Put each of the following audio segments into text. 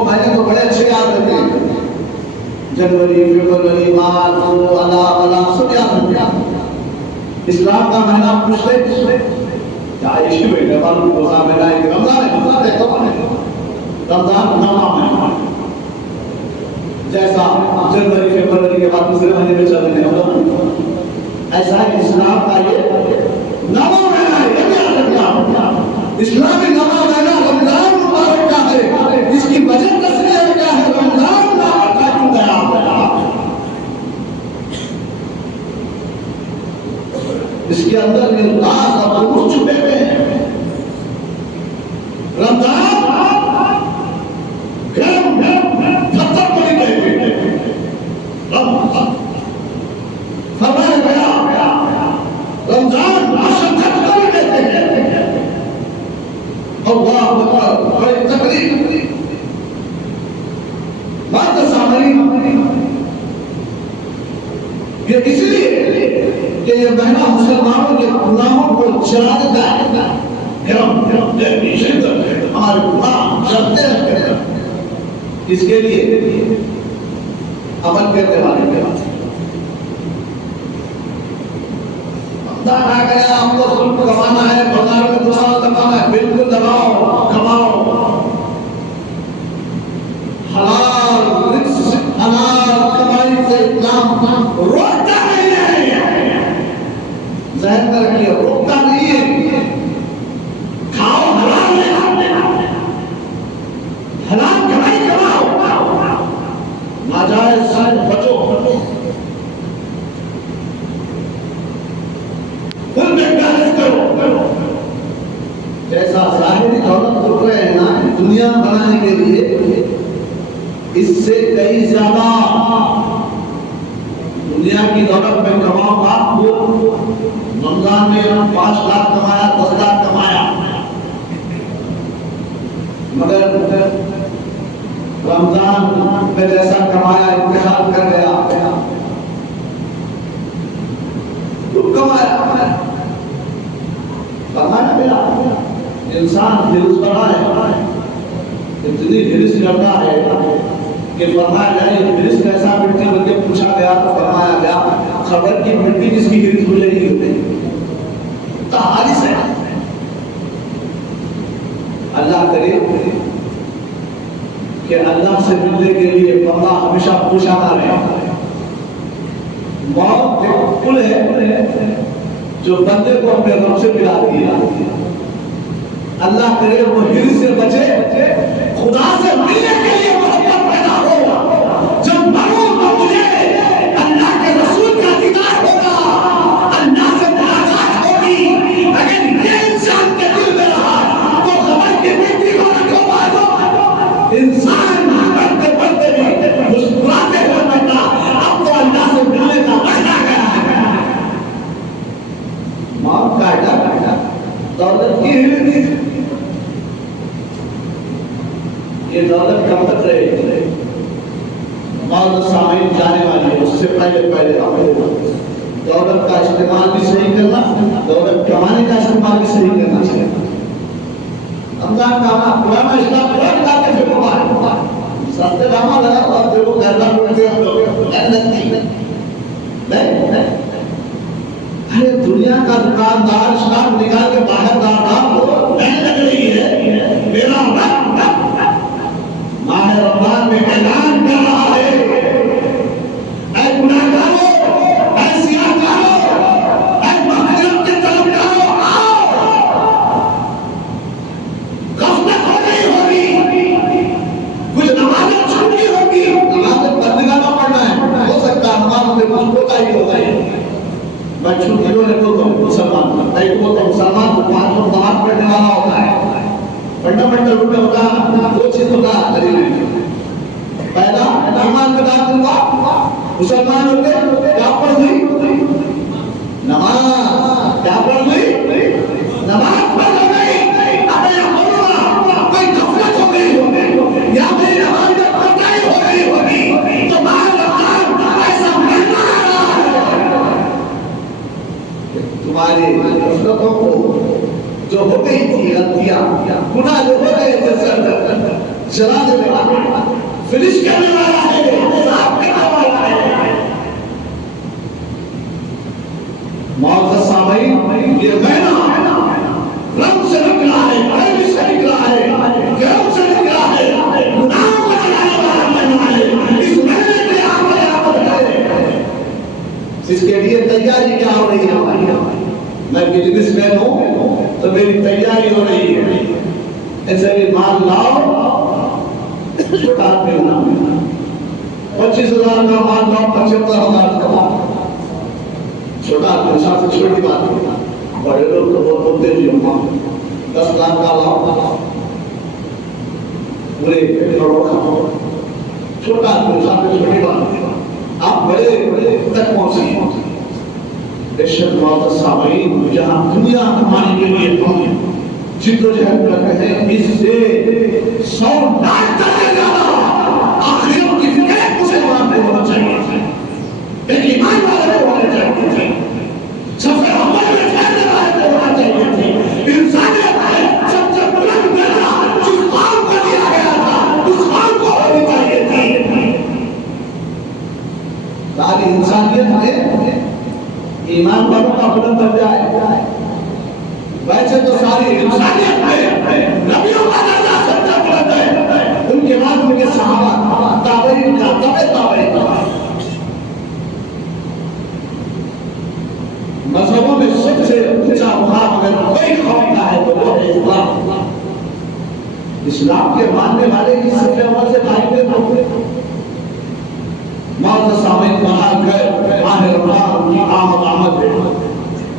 वो महीने तो बड़े अच्छे याद रहते हैं, जनवरी, फरवरी, मार्च, अल्लाह अल्लाह सब याद रहते हैं। इस्लाम का महीना पूछते क्या इश्क बेटे मालूम रोजा महीना है, रमजान है, रमजान है, रमजान नवा महीना जैसा जनवरी फरवरी के बाद दूसरे महीने में चल रहे हैं, ऐसा इस्लाम का ये नवा महीना है। ये याद रखना, इस्लामी नवा महीना रमजान मुबारक का है। इसकी वजह तस्वीर क्या है, रमजान नाम का क्यों गया, इसके अंदर निर्दास और गुरु छुपे हुए हैं। रमजान पत्थर पड़ी गए फरमाया गया, रमजान शद्दत कर देते हैं। अल्लाह अकबर, बड़ी तकलीफ बात सामने ये इसलिए कि ये महीना मुसलमानों के गुनाहों को जला देता है। हमारे गुनाह जलते रहते हैं। इसके लिए अमल करने वाले के बाद आ गया, आपको सुल्फ कमाना है, बाजार में दुकान लगाना है, बिल्कुल दबाओ, कमाओ, हलाल रिस्क, हलाल कमाई से इस्लाम रोकता नहीं है। ज़हन में रखिए, रोकता नहीं है। खाओ हलाल, हलाल कमाई कमाओ, नाजायज से बचो, खुद मेहनत करो। जैसा ज़ाहिरी दौलत लुट रहे हैं ना दुनिया बनाने के लिए, इससे कई ज्यादा दुनिया की दौलत में कमाओ। आपको रमजान में 5 लाख कमाया, 10 लाख कमाया, मगर रमजान में जैसा कमाया इंतकाल कर गया, खूब कमाया, कमाया मिला। इंसान हिरिस बना है, इतनी हिरिस करता है कि फरमाया गया हिरिस कैसा मिट्टी बल्कि पूछा गया तो फरमाया गया खबर की मिट्टी जिसकी हिरिस बुझेगी होती हारिस है। अल्लाह करे कि अल्लाह से मिलने के लिए बंदा हमेशा पूछाता रहे। मौत एक पुल है जो बंदे को अपने रब से मिलाती है। अल्लाह करे वो हिरिस से बचे, खुदा से मिलने के लिए मोहब्बत पैदा हो। जब मरूं तो मुझे अल्लाह के रसूल का दीदार होगा, अल्लाह से मुलाकात होगी। अगर ये इंसान के दिल में रहा तो खबर की मिट्टी को रखो बाजो। इंसान पढ़ते पढ़ते भी मुस्कुराते हुए मरना, अब तो अल्लाह से मिलने का वादा गया है। मौत का डर दौलत की हिरिस, ये दौलत कब तक रहेगी? मौत सामने जाने वाली है, उससे पहले दौलत का इस्तेमाल भी सही करना, दौलत कमाने का इस्तेमाल भी सही करना चाहिए। रमजान का पुराना इस्लाम पूरा निकालते थे मोबाइल सस्ते दामा लगा तो अब देखो गर्दा उठते हम लोग नहीं। अरे दुनिया का दुकानदार इस्लाम निकाल के बाहर लग रही है। मेरा माह रमजान में ऐलान कर रहा है, ऐ गुनाहगारों, ऐ सियाहकारों, ऐ मग़फ़िरत के तलबगारों, आओ। गफ़लत हो गई होगी, कुछ नमाज़ें छूटी होगी, नमाज़ें बंदगाना पड़ना है, हो सकता है नमाज़ में कुछ होता ही होगा। मैं छूट तो मुसलमान को 5 वक्त नमाज़ पढ़ने वाला होता है, फंडामेंटल रूप में होता है, 2 चीज होता है शरीर में। पहला ईमान के दाखिल हुआ, मुसलमान होते क्या पढ़ हुई नमाज, क्या पढ़ हुई नमाज पढ़ गई। अबे कोई गफलत हो गई होगी या मेरी नमाज में कोताही हो गई होगी तो ऐसा मरना आ रहा है। तुम्हारी गफलतों को जो हो गई थी गलतियां, गुनाह जो हो गए थे, जला देने वाला, फिनिश करने वाला है, साफ करने वाला है। मौजूद सामईन, ये महीना रंग से निकला है, गर्मी से निकला है, गर्म से निकला है, गुनाहों को जलाने वाला महीना है। इस महीने में आप है, इसके लिए तैयारी क्या हो रही है? मैं बिजनेसमैन हूँ तो मेरी तैयारी हो रही है। ऐसे भी माल लाओ, छोटा आदमी होना, 25,000 का माल लाओ, 75,000 का माल, छोटा आदमी साथ छोटी बात है। बड़े लोग तो बहुत बोलते हैं 10 लाख का लाओ, पूरे करोड़ का, छोटा आदमी साथ छोटी बात है। आप बड़े बड़े तक पहुंचे। बेशक मौत सामईन, जहां दुनिया कमाने के लिए तुम जिद्दोजहद करते हैं, इससे 100 लाख तक ज्यादा आखिरत की फिक्र मुसलमान को होना चाहिए, एक ईमान वाले को होना चाहिए, सबसे अव्वल में फैलने वाले को होना चाहिए। इंसानियत है सबसे बुलंद दर्जा, जिस कौम को दिया गया था उस कौम को होनी चाहिए थी। सारी इंसानियत में ईमान वालों का बुलंद दर्जा है। वैसे तो सारी इंसानियत में नबियों का दर्जा सबसे बुलंद है, उनके बाद उनके सहाबा, ताबईन का, ताबईन का। मजहबों में सबसे ऊंचा मुकाम अगर कोई कौम का है तो वो है इस्लाम। इस्लाम के मानने वाले की सबसे अव्वल से भाई मौजूद सामईन बाहर गए, माह रमजान की आमद है।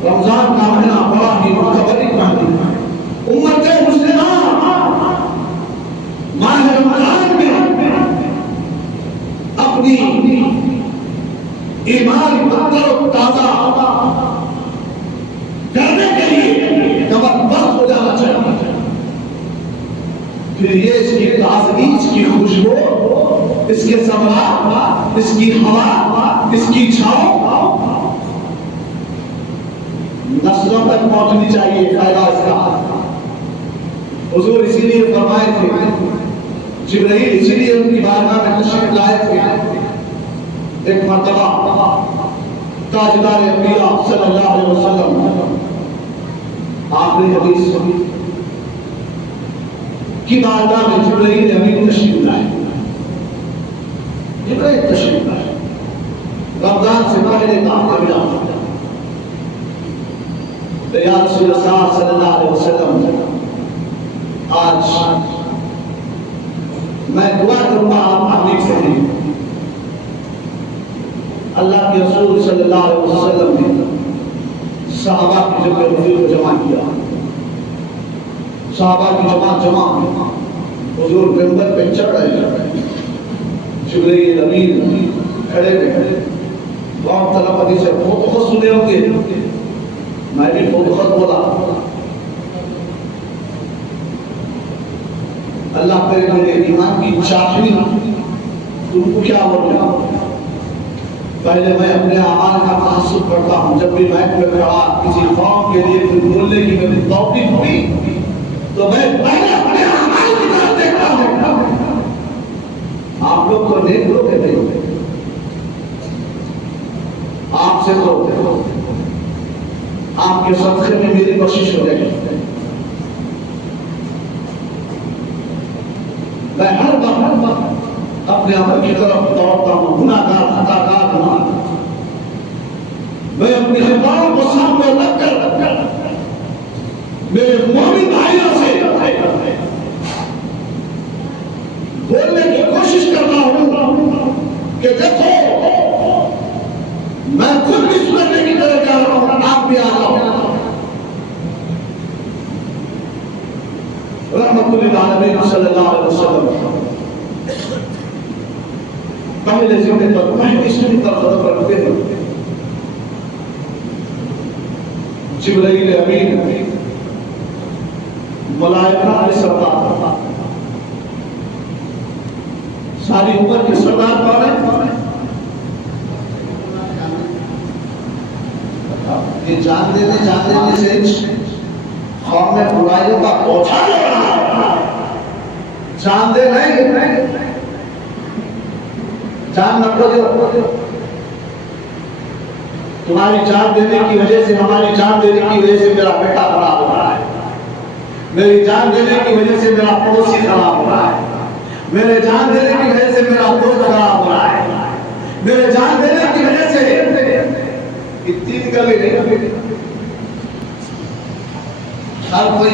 रमजान का महीना बड़ा ही मुतबरिक महीना, उम्मत मुस्लिमा माह रमजान में अपनी ईमान को तरोताजा करने के लिए जबरदस्त हो जाना चाहिए। फिर ये इसकी ताजगी, इसकी खुशबू, इसके समरा, इसकी हवा, इसकी छाव नस्लों तक पहुंचनी चाहिए। फायदा इसका हुजूर इसीलिए फरमाए थे, जिब्राइल इसीलिए उनकी बारगाह में तशरीफ लाए थे। एक मर्तबा ताजदार अंबिया सल्लल्लाहु अलैहि वसल्लम आखिरी हदीस की बारगाह में जिब्राइल अमीन तशरीफ लाए। जिब्राइल तशरीफ लाए रमजान से पहले का कबीरा, तो या रसूलुल्लाह सल्लल्लाहु अलैहि वसल्लम, आज मैं दुआ करूंगा आप आमीन से। अल्लाह के रसूल सल्लल्लाहु अलैहि वसल्लम ने सहाबा की जब को जमा किया, सहाबा की जमा हुजूर मिंबर पे चढ़ रहे, जिब्राइल अमीन खड़े थे। बहुत तलबी से बहुत सुने होंगे, मैं भी बहुत बोला। अल्लाह करे मेरे ईमान की चाशनी तुमको क्या बोलना। पहले मैं अपने आमाल का तहस्सुब करता हूँ। जब भी मैं खड़ा किसी कौम के लिए कुछ बोलने की मेरी तौफीक हुई तो मैं पहले अपने आमाल की तरफ देखता हूँ। आप लोग तो नेक लोग हैं, आपसे तो आपके सदक़े में मेरी कोशिश हो जाएगी। मैं हर वक्त अपने अमल की तरफ दौड़ता हूँ, गुनाहगार खताकार हूँ। मैं अपनी खताओं को सामने रखकर मेरे मोमिन भाइयों से बोलने की कोशिश करता हूँ कि देखो मैं खुद भी सुधरने की तरफ जा रहा हूँ, आप भी आ जाओ। रहमतुल्लिल आलमीन सल्लल्लाहु अलैहि वसल्लम पहले जिम्मे पर पहली सुनी तरफ रखते हैं। जिब्राइल अमीन मलाइका के सरदार, सारी उम्र के सरदार कौन है? ये जान देने से कौम में बुराइयों का बोझा जान दे नहीं, जान रखो जो तुम्हारी जान देने की वजह से, हमारी जान देने की वजह से मेरा बेटा खराब हो रहा है, मेरी जान देने की वजह से मेरा पड़ोसी खराब हो रहा है, मेरे जान देने की वजह से मेरा दोस्त खराब हो रहा है, मेरे जान देने की वजह से इतनी गली नहीं। हर कोई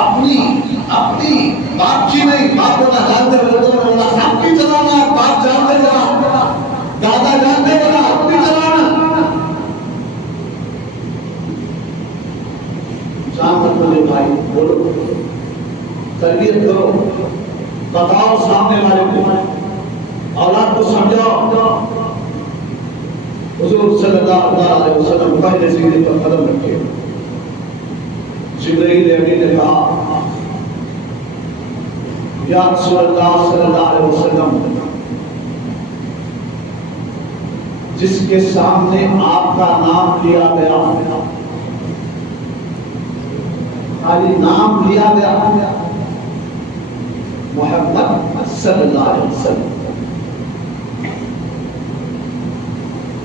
अपनी अपनी बाप की नहीं, बाप बोला जानते बोला आपकी चलाना, बाप जानते बोला, दादा जानते बोला अपनी चलाना। जान रखो भाई, बोलो, तरबियत करो, बताओ सामने वाले को, औलाद को समझाओ। हुजूर सल्लल्लाहु अलैहि वसल्लम पहले सीढ़ी पर कदम रखे, जिब्रील अमीन ने कहा या रसूलल्लाह सल्लल्लाहु अलैहि वसल्लम, जिसके सामने आपका नाम लिया गया, खाली नाम लिया गया, मोहम्मद सल्लल्लाहु अलैहि वसल्लम,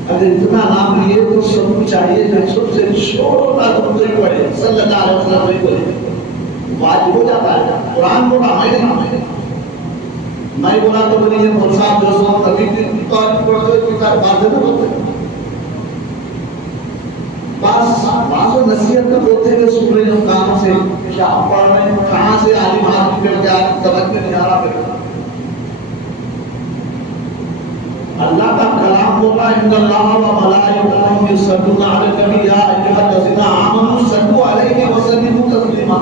अगर इतना नाम लिए तो सब चाहिए कि सबसे छोटा तो ही पढ़े, सल्लल्लाहु अलैहि वसल्लम ही बोले, वाजिब हो जाता है। कुरान बोला मैं बोला तो बोलिए मोल साहब जो सो कभी भी तो पढ़ते तो कर बात ना बोलते, बस बाजो नसीहत में बोलते हैं सुन रहे हो कानों से, क्या पढ़ रहे हैं, कहां से आलिम हाथ में क्या समझ में नहीं आ रहा है। अल्लाह का कलाम बोला इन्नल्लाह व मलाइकतहु युसल्लूना अलन नबी या अय्युहल्लज़ीना आमनू सल्लू अलैहि व सल्लिमू तस्लीमा।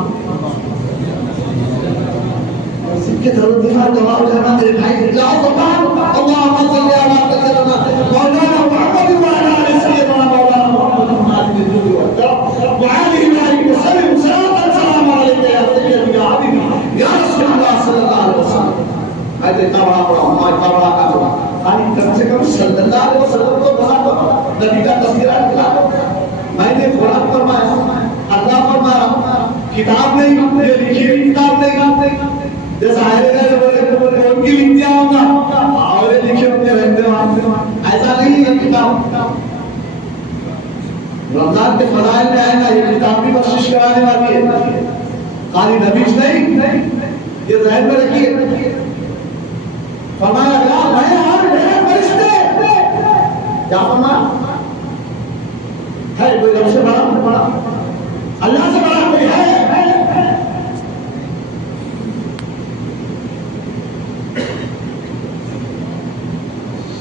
सिक्के जरूर दिखा दवा हो जाना तेरे भाई, जाओ बाबा अल्लाहुम्मा सल्ली अला सय्यिदना मौलाना मुहम्मद व अला आलि सय्यिदना मौलाना मुहम्मद नाबी दुनिया व आलिहि व सल्लम सलाम अलैका या सय्यदी या हबीबी या रसूलल्लाह सल्लल्लाहु अलैहि वसल्लम। आयत तबरा पढ़ो, मां तबरा का दो, खाली कम से कम सल्लल्लाहु अलैहि वसल्लम तो बोला तो नबी का तस्करा किया। मैंने कुरान फरमाया, अल्लाह फरमाया, किताब नहीं, ये लिखी हुई किताब नहीं, जैसा आए बोले उनकी लिख दिया होगा और लिखे होंगे रहते वहां, ऐसा नहीं है किताब। रमजान के फजाइल में आएगा, ये किताब भी बख्शिश कराने वाली है, खाली नबी नहीं, ये ज़हन में रखिए। फरमाया गया मैं और मेरे फरिश्ते, क्या फरमाया है, कोई रब से बड़ा अल्लाह से बड़ा कोई है?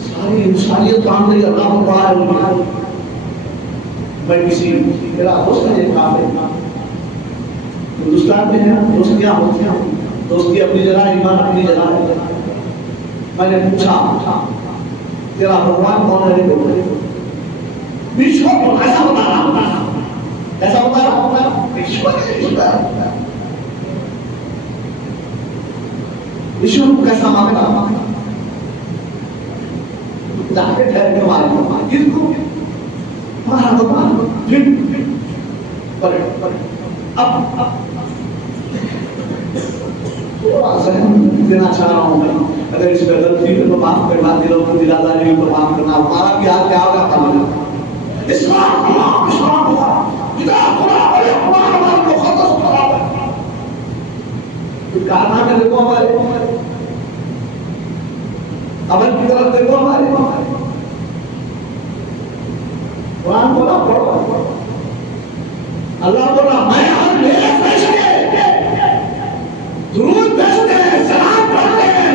सारी इंसानियत काम नहीं, अल्लाह को बड़ा है। मैं किसी मेरा दोस्त है, हिंदुस्तान में है, दोस्त क्या होते हैं, दोस्ती अपनी जगह, ईमान अपनी जगह है। मैंने पूछा तेरा भगवान कौन है? विश्व को ऐसा बता रहा, ऐसा बता रहा, विश्व विश्व को कैसा मांगना, जाके ठहर के मारे किसको? हमारा भगवान। फिर अब देना चाह रहा हूं मैं, अगर इसमें गलती है तो माफ करना, दिलों को दिलादारी को माफ करना। हमारा भी हाल क्या होगा कल इस्लाम हुआ, किताब कुरान हमारा मुकद्दस खराब है। तो कारनामे देखो हमारे, अमल की तरफ देखो हमारे। कुरान बोला पढ़ो, अल्लाह बोला मैं और मेरे फरिश्ते दुरूद भेजते हैं, सलाम पढ़ते हैं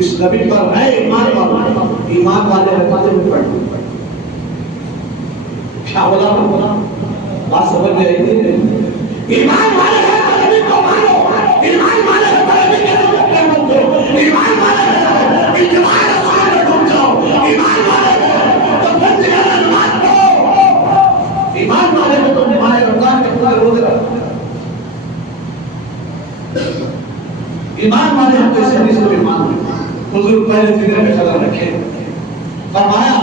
इस नबी पर, है ईमान वाले रखते हुए पढ़ते। क्या बोला बात समझ में आई? ईमान वाले हैं तो नबी को मानो, ईमान वाले हैं तो नबी के रस्ते में चलो, ईमान वाले हैं इत्तिबा रसूल में डूब जाओ, ईमान वाले हैं तो फर्ज नमाज पढ़ो, ईमान वाले हैं तो माह रमजान के पूरे रोजे रखो। ईमान वाले हम कैसे नहीं सब ईमान हुजूर पहले जिक्र में कदम रखे, फरमाया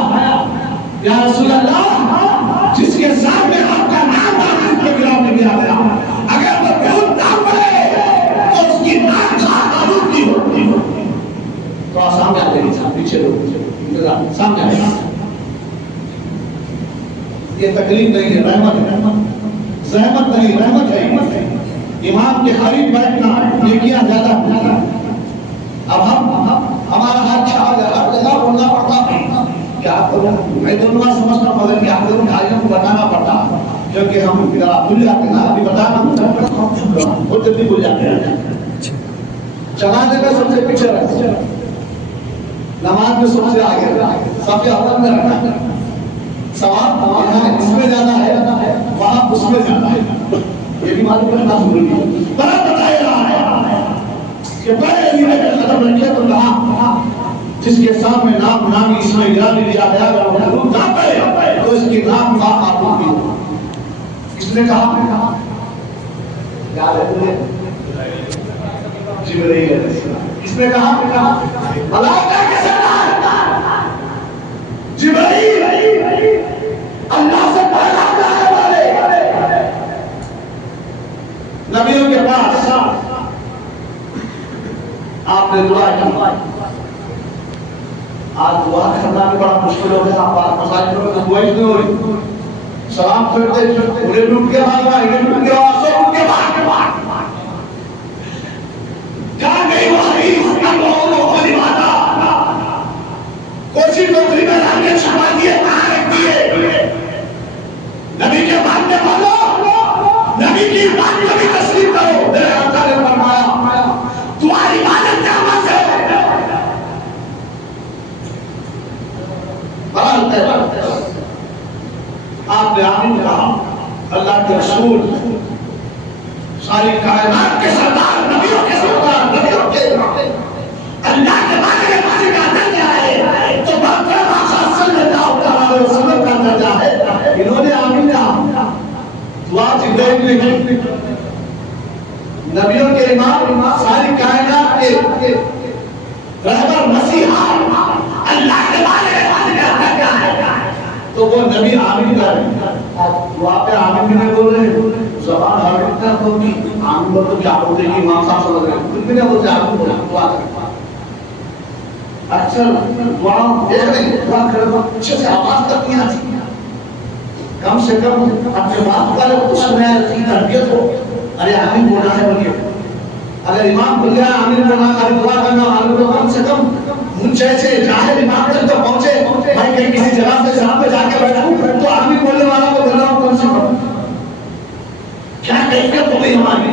या रसूल अल्लाह, जिसके सामने आपका नाम दाखिल के गिराव में दिया गया, अगर वो बहुत सामने आए। ये तकलीफ नहीं है, रहमत है, जहमत नहीं, रहमत है। इमाम के करीब बैठना नेकियां ज्यादा। अब हमारा हाथ छा गया, अब लगा बोलना पड़ता है, क्या करूं मैं दोनों बात समझता, मगर क्या करूं भाइयों को बताना पड़ता, क्योंकि हम भूल जाते हैं ना, अभी बताना बहुत जल्दी भूल जाते हैं। चलाने में सबसे पीछे रहते, नमाज में सबसे आगे, सबके अव्वल में रखना। सवाब यहाँ इसमें ज्यादा है, वहां उसमें ज्यादा है, ये भी मालूम रखना जरूरी है। बड़ा बताया रहा है कि पहले ही में कदम रखे तो कहा जिसके सामने नाम नामी इसमें इजाज़त दिया गया तो इसकी नाम का आपूर्ति हो। किसने कहा? याद है? जिब्रील। किसने कहा? मलाइका के सरदार जिब्रील, अल्लाह से पैगाम लाने वाले नबियों के पास आपने दुआ की। आज दुआ करना भी बड़ा मुश्किल हो गया, मसाजिदों में दुआ ही नहीं हो रही। सलाम करते उन्हें लूट के भागना, इन्हें लूट के भागना, लूट के भाग कहाँ गई वो हदीस का लोगों को निभाता, कोची टोकरी में लाके छुपा दिए, कहाँ रख दिए? नबी के मानने वालों, नबी की बात कभी तस्लीम करो। मेरे आका ने फरमाया तुम्हारी इबादत क़यामत है। आपने आमीन कहा। अल्लाह के रसूल सारी कायनात के सरदार, नबियों के सरदार, नबियों के अल्लाह के मानने का दर्जा है, तो सल्लल्लाहु अलैहि वसल्लम का दर्जा है। इन्होंने आमीन कहा। दुआ जिब्रील ने की। नबियों के इमाम, सारी कायनात के रहबर, मसीहा, अल्लाह के मानने का दर्जा है, तो वो नबी आमीन कर रहे हैं। वहाँ पे आमीन भी नहीं बोल रहे, ज़बान आमीन का तो भी आमीन बोल तो क्या बोलते हैं कि इमाम साहब समझ रहे हैं, कुछ भी नहीं बोलते, आमीन बोला दुआ कर। अक्सर दुआ दुआ करना अच्छे से आवाज तक नहीं आती, कम से कम अपने बाप वाले को सुनाया की तरबियत हो। अरे आमीन बोलना है बोलिए, अगर इमाम बोल गया आमीन बोलना, अरे दुआ करना, आमीन तो कम से कम मुझे से जाहिर इमाम तक तो पहुंचे। भाई कहीं किसी जगह पे सामने जाके बैठा हूं तो आमीन बोलने वाला को बोल रहा हूं कम से कम, क्या कैफियत हो गई हमारी?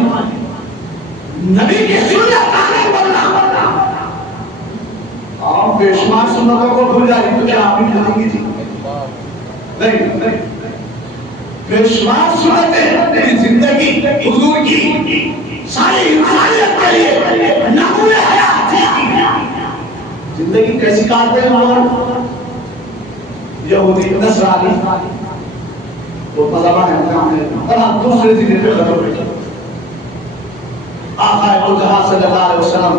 नबी की सुन्नत आमीन बोलना, आप बेशुमार सुन्नतों को भूल जाए तो क्या आमीन बोलेंगी थी? नहीं, बेशुमार सुन्नतें जिंदगी हुजूर की सारी इंसानियत के लिए नमूने हयात थी। जिंदगी कैसी काटते हैं हमारा यहूदी नसरानी, वो मज़हब है, और हम दूसरे दिन पे खत्म हो गए। आका सल्लल्लाहु अलैहि वसल्लम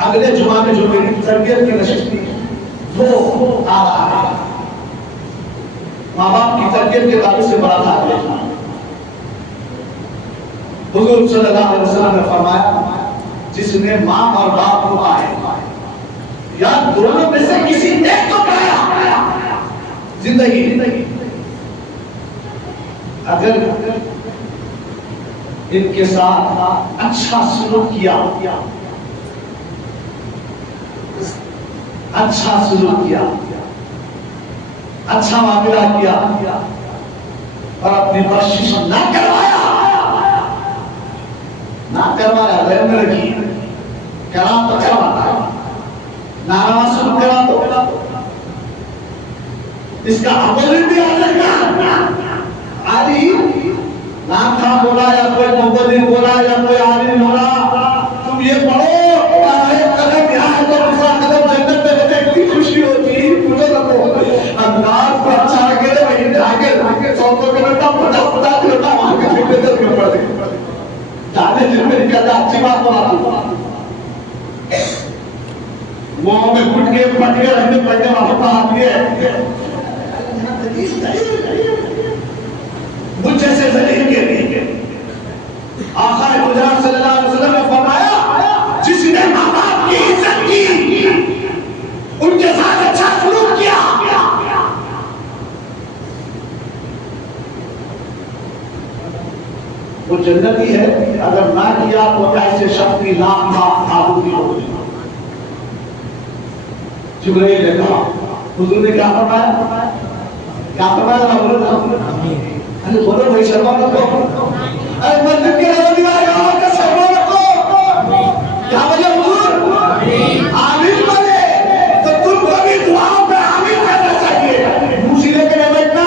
अगले जुमा में जो मेरी तरबियत की नशिश थी वो आ रहा है। माँ बाप की तरबियत के ताल्लुक से बड़ा था। हुजूर सल्लल्लाहु अलैहि वसल्लम ने फरमाया जिसने माँ और बाप को पाए या दोनों में से किसी एक को पाया जिंदगी, अगर इनके साथ अच्छा सलूक किया, अच्छा सलूक किया, अच्छा मामला किया और अपनी बख्शिश ना करवाया, रहने रखी, करा तो करवाता है, नारा सुन करा तो इसका अपोजिट भी आ जाएगा। आदि नाम था बोला या कोई मुबल्लिग बोला या कोई आलिम बोला, तुम ये पढ़ो एक कदम यहाँ है तो दूसरा कदम जन्नत में है, इतनी खुशी होती मुझे रखो अंदाज को अच्छा लगे तो वहीं जाके 100 किलोमीटर 50 किलोमीटर वहां के ठेकेदार के ऊपर जाने दिन में निकलता। अच्छी बात बना वो में घुट के पट के रहने पड़ने वाला बात ये मुझ जैसे जलील के लिए आका सल्लल्लाहु अलैहि वसल्लम ने फरमाया जिसने माँ बाप की इज्जत की, उनके साथ अच्छा सलूक किया, जन्नती है, अगर ना किया तो ऐसे शक्ति लाख लाख आबूदी होगी। जिब्राइल ने कहा, हुजूर ने क्या फरमाया? क्या फरमाया? अरे बोलो भाई, शर्मा मत करो। अरे मस्जिद के दीवार का शर्मा मत करो। क्या वजह हुजूर? आमीन बोले तो तुमको भी दुआओं पे आमीन करना चाहिए। मुसीबत के बैठना,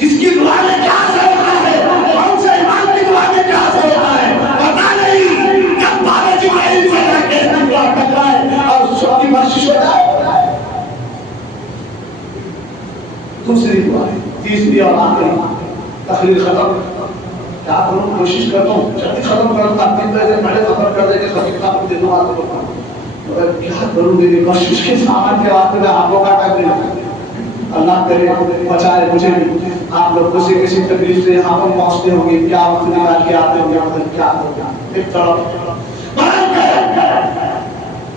इसकी दुआ में क्या असर होता है, कौन से इमाम की दुआ में क्या असर होता है पता नहीं। कब बाबा जिब्राइल से जाके दुआ करता है और सबकी बख्शिश हो जाए। दूसरी दुआ, तीसरी और आखिरी, तकरीर खत्म। क्या करूं, कोशिश करता हूँ जल्दी खत्म करता, 3 बजे पहले खत्म कर देंगे तो किताब दे दूंगा आपको। मगर क्या करूं, मेरी कोशिश के सामान के वास्ते में आपको का टाइम नहीं। अल्लाह करे बचाए मुझे भी। आप लोग किसी तकलीफ से यहाँ पर पहुँचते होंगे, क्या वक्त निकाल के आते होंगे, क्या एक तरफ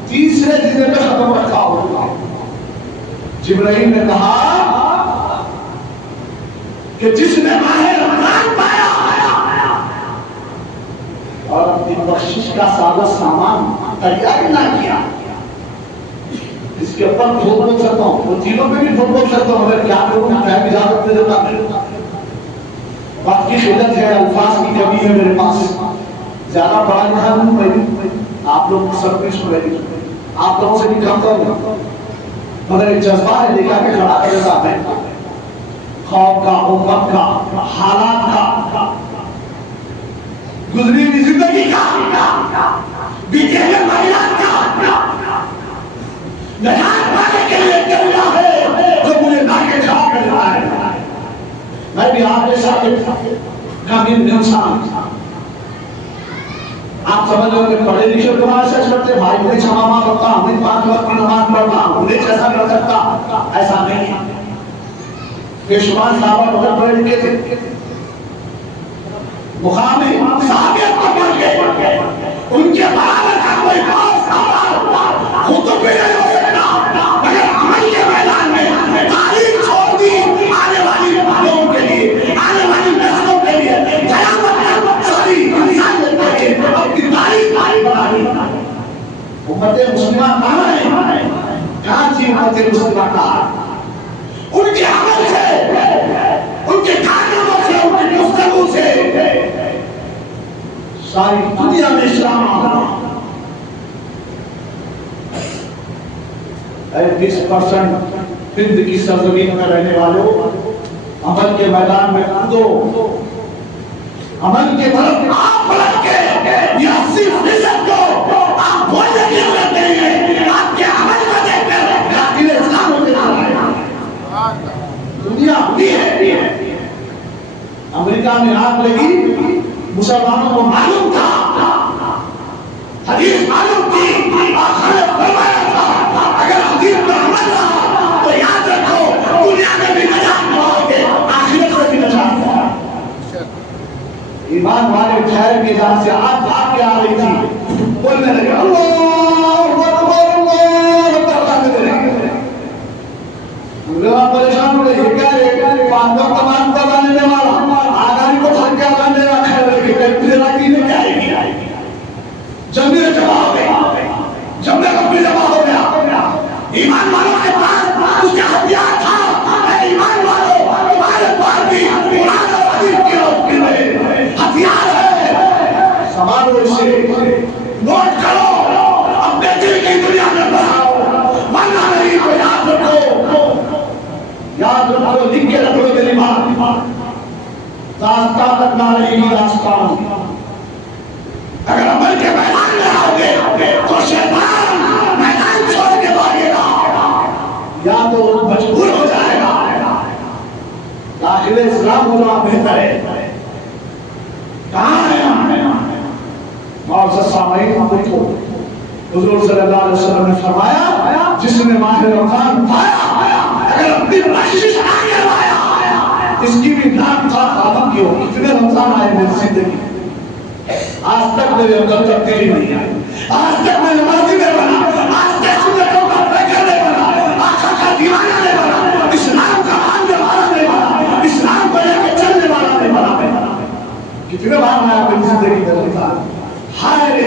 तीसरे दिन पे खत्म रखा होगा। जिब्राइल ने कहा कि जिसने माहे रमजान पाया और अपनी बख्शिश का सारा सामान तैयार ना किया, इसके ऊपर ठोक बोल सकता हूँ, वो तीनों पे भी ठोक बोल सकता हूँ, मगर क्या करूँ, टाइम इजाजत दे देता है। बात की खिदत है, अल्फाज की कमी है मेरे पास, ज्यादा पढ़ा लिखा नहीं, आप लोग सब कुछ पढ़ेंगे, आप लोगों से भी कम करूँ, मगर एक जज्बा है लेकर के खड़ा कर देता है, खौफ का, उम्मत का, हालात का, गुजरी हुई जिंदगी का, बीते हुए महिलात का नजात पाने के लिए चलना है तो मुझे नाके खड़ा करना है। मैं भी आपके साथ कामिल इंसान, आप समझ लो कि पढ़े लिखे तुम्हारे से करते भाई मुझे क्षमा करता, हमें 5 वक्त की नमाज पढ़ता, उन्हें जैसा कर सकता, ऐसा नहीं। बेशुमार साहब बहुत पढ़े लिखे थे, बुखार में साबियत को पढ़ के उनके बराबर का कोई खुद भी नहीं हो सकता, मगर अमल के मैदान में तारीख छोड़ दी आने वाली लोगों के लिए, आने वाली नस्लों के लिए, कयामत तक सारी इंसानियत के लिए अपनी तारीख बना दी। उम्मत मुस्लिमा कहाँ है? कहाँ थी उम्मत मुस्लिमा? कहाँ? उनके अमल से, उनके कारनामों से, उनकी गुफ्तगू से सारी दुनिया में इस्लाम आ 20% हिंद की सरजमीन में रहने वालों, अमल के मैदान में कूदो, अमल के तरफ आप बढ़ के 80% को आप बोलने की जरूरत नहीं है, आपके अमल को देखकर काफिले इस्लाम होते जा रहे हैं। दुनिया भी है, अमेरिका में आग लगी, मुसलमानों को मालूम था, हदीस मालूम थी, फरमाया था अगर हदीस पर अमल रहा तो याद रखो दुनिया में भी नजात पाओगे, आखिरत में भी नजात पाओगे। ईमान वाले ठहर के जहां से आग भाग के आ रही थी, बोलने लगे अल्लाहू अकबर, अल्लाहू अकबर। लोग परेशान हो गए, क्या रे, 5 वक्त नमाज पढ़ने वाला आगामी को थक गया, करने वाला क्या आएगी? जंगी में जमा हो गई, जब में कभी जमा हो गया, ईमान वालों के पास उसका हथियार था। ईमान वालों, हमारे पास भी हथियार है, संभालो इसे, नोट करो, अपने दिल की दुनिया में बढ़ाओ, वरना नहीं तो याद रखो, लिख के रखो मेरी बात, रास्ता तक ना रहेगी रास्ता। अगर अमल के मैदान में आओगे तो शैतान मैदान छोड़ के भागेगा, या तो मजबूर हो जाएगा, दाखिले इस्लाम होना बेहतर है। कहाँ है और सामयिक देखो, हुजूर सल्लल्लाहु अलैहि वसल्लम ने फरमाया जिसने माह रमजान पाया, अगर अपनी बख्शिश आगे लाया, इसकी भी नाम था आदम की हो। कितने रमजान आए मेरी जिंदगी, आज तक मेरे अंदर तब्दीली नहीं आई, आज तक मैं नमाजी नहीं बना, आज तक सुन्नतों का पैकर नहीं बना, आका का दीवाना नहीं बना, इस्लाम का मानने वाला नहीं बना, इस्लाम को लेकर चलने वाला नहीं बना। कितने बार मैं अपनी जिंदगी बदलता, हाय रे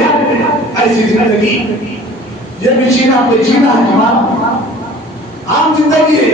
ऐसी जिंदगी, ये भी जीना कोई जीना है हमारा, आम जिंदगी है